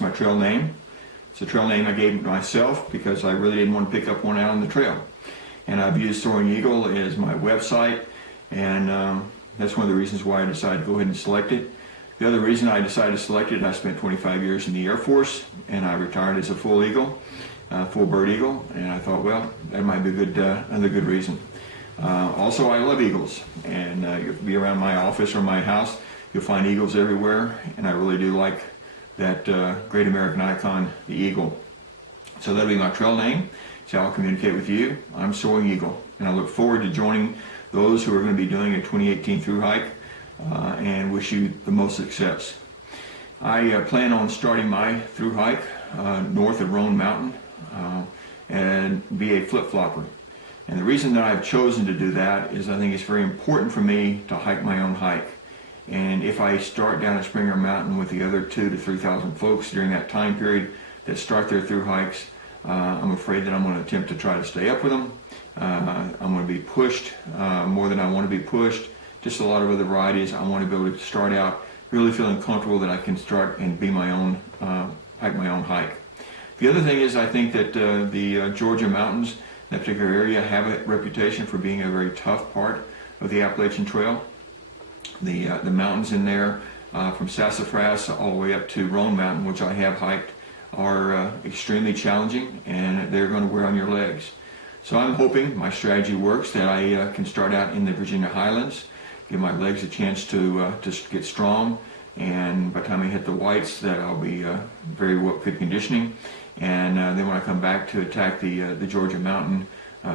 That's my trail name. It's a trail name I gave myself because I really didn't want to pick up one out on the trail. And I've used Soaring Eagle as my website, and that's one of the reasons why I decided to go ahead and select it. The other reason I decided to select it, I spent 25 years in the Air Force, and I retired as a full eagle, full bird eagle, and I thought, well, that might be another good reason. Also, I love eagles, and you'll be around my office or my house, you'll find eagles everywhere, and I really do like that great American icon, the eagle. So that'll be my trail name. So I'll communicate with you. I'm Soaring Eagle, and I look forward to joining those who are going to be doing a 2018 through hike, and wish you the most success. I plan on starting my through hike north of Roan Mountain and be a flip-flopper. And the reason that I've chosen to do that is I think it's very important for me to hike my own hike. And if I start down at Springer Mountain with the other 2,000 to 3,000 folks during that time period that start their through hikes, I'm afraid that I'm going to attempt to try to stay up with them. I'm going to be pushed more than I want to be pushed. Just a lot of other varieties. I want to be able to start out really feeling comfortable that I can start and be my own, hike my own hike. The other thing is I think that the Georgia mountains, that particular area, have a reputation for being a very tough part of the Appalachian Trail. The mountains in there, from Sassafras all the way up to Roan Mountain, which I have hiked, are extremely challenging, and they're going to wear on your legs. So I'm hoping my strategy works, that I can start out in the Virginia Highlands, give my legs a chance to get strong, and by the time I hit the whites, that I'll be very good conditioning. And then when I come back to attack the Georgia Mountain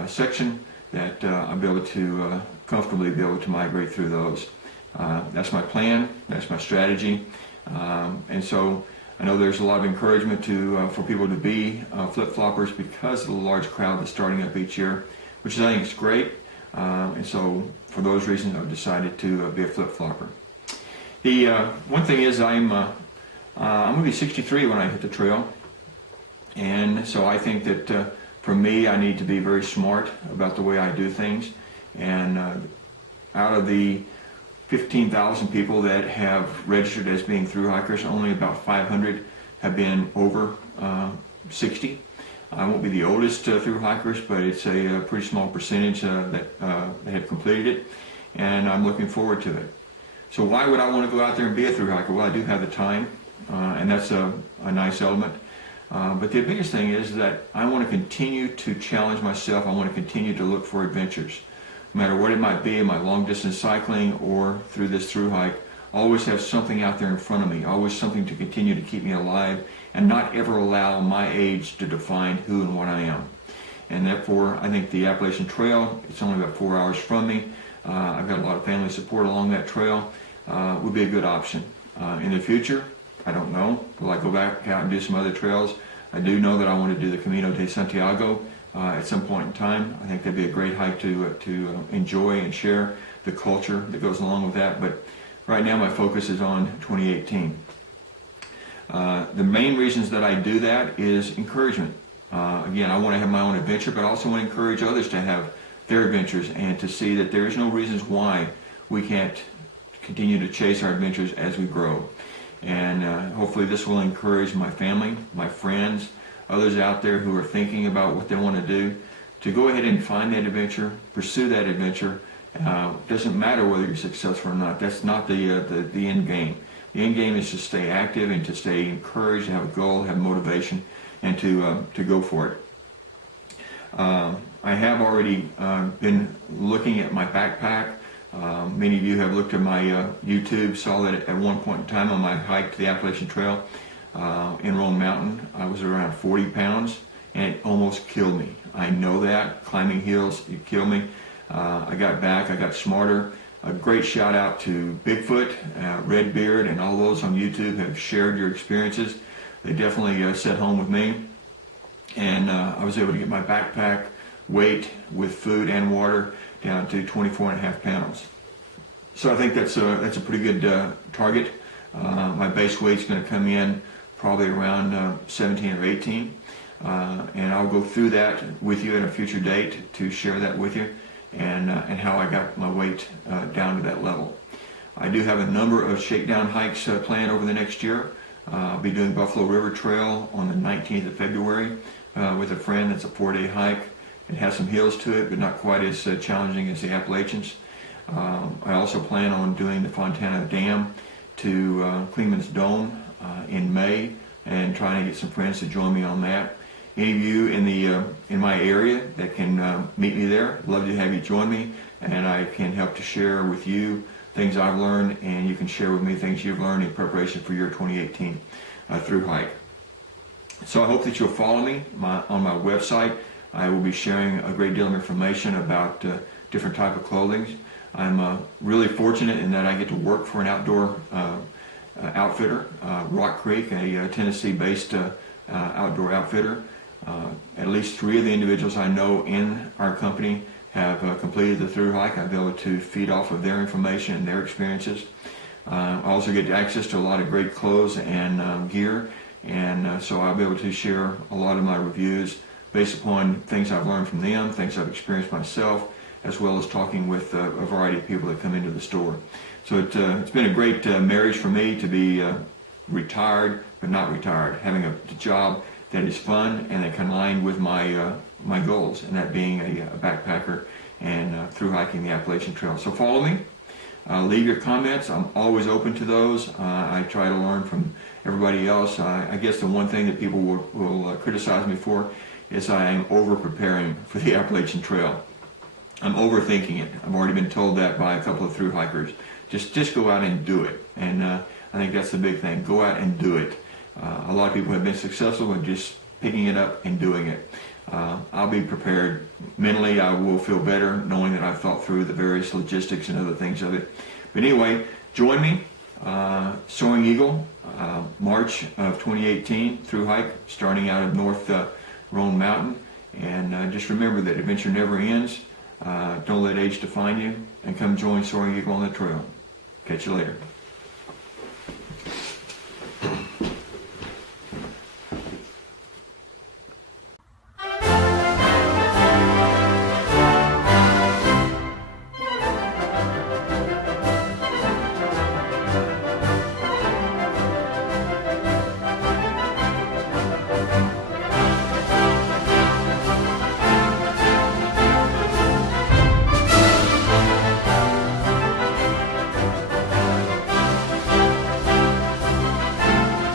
section, that I'll be able to comfortably be able to migrate through those. That's my plan, that's my strategy, and so I know there's a lot of encouragement for people to be flip-floppers because of the large crowd that's starting up each year, which I think is great. And so for those reasons, I've decided to be a flip-flopper. The one thing is I'm going to be 63 when I hit the trail, and so I think that for me, I need to be very smart about the way I do things. And out of the 15,000 people that have registered as being through hikers, only about 500 have been over 60. I won't be the oldest through hikers, but it's a pretty small percentage that have completed it, and I'm looking forward to it. So why would I want to go out there and be a through hiker? Well, I do have the time, and that's a nice element. But the biggest thing is that I want to continue to challenge myself. I want to continue to look for adventures. No matter what it might be, in my long distance cycling or through this through hike, I always have something out there in front of me, always something to continue to keep me alive and not ever allow my age to define who and what I am. And therefore, I think the Appalachian Trail, it's only about 4 hours from me. I've got a lot of family support along that trail, would be a good option. In the future, I don't know. Will I go back out and do some other trails? I do know that I want to do the Camino de Santiago at some point in time. I think that'd be a great hike to enjoy and share the culture that goes along with that. But right now my focus is on 2018. The main reasons that I do that is encouragement. Again, I want to have my own adventure, but I also want to encourage others to have their adventures and to see that there is no reasons why we can't continue to chase our adventures as we grow. And hopefully this will encourage my family, my friends, others out there who are thinking about what they want to do, to go ahead and find that adventure, pursue that adventure. Doesn't matter whether you're successful or not. That's not the end game. The end game is to stay active and to stay encouraged, to have a goal, have motivation, and to go for it. I have already been looking at my backpack. Many of you have looked at my YouTube, saw that at one point in time on my hike to the Appalachian Trail in Roan Mountain, I was around 40 pounds, and it almost killed me. I know that. Climbing hills, you kill me. I got back, I got smarter. A great shout out to Bigfoot, Redbeard, and all those on YouTube have shared your experiences. They definitely set home with me. And I was able to get my backpack weight with food and water down to 24.5 pounds. So I think that's a pretty good target. My base weight's going to come in probably around 17 or 18. And I'll go through that with you at a future date to share that with you and how I got my weight down to that level. I do have a number of shakedown hikes planned over the next year. I'll be doing Buffalo River Trail on the 19th of February with a friend. It's a 4-day hike. It has some hills to it, but not quite as challenging as the Appalachians. I also plan on doing the Fontana Dam to Kleeman's Dome in May, and trying to get some friends to join me on that. Any of you in my area that can meet me there, I'd love to have you join me, and I can help to share with you things I've learned, and you can share with me things you've learned in preparation for your 2018 Thru hike. So I hope that you'll follow me on my website. I will be sharing a great deal of information about different type of clothing. I'm really fortunate in that I get to work for an outdoor outfitter, Rock Creek, a Tennessee-based outdoor outfitter. At least 3 of the individuals I know in our company have completed the Thru hike. I'll be able to feed off of their information and their experiences. I also get access to a lot of great clothes and gear, and so I'll be able to share a lot of my reviews based upon things I've learned from them, things I've experienced myself, as well as talking with a variety of people that come into the store. So it's been a great marriage for me to be retired, but not retired, having a job that is fun and that can align with my goals, and that being a backpacker and through hiking the Appalachian Trail. So follow me. Leave your comments. I'm always open to those. I try to learn from everybody else. I guess the one thing that people will criticize me for is I am over-preparing for the Appalachian Trail. I'm overthinking it. I've already been told that by a couple of thru hikers. Just go out and do it. And I think that's the big thing. Go out and do it. A lot of people have been successful in just picking it up and doing it. I'll be prepared. Mentally, I will feel better knowing that I've thought through the various logistics and other things of it. But anyway, join me. Soaring Eagle, March of 2018, thru hike, starting out of North Roan Mountain. And just remember that adventure never ends. Don't let age define you, and come join Soaring Eagle on the trail. Catch you later.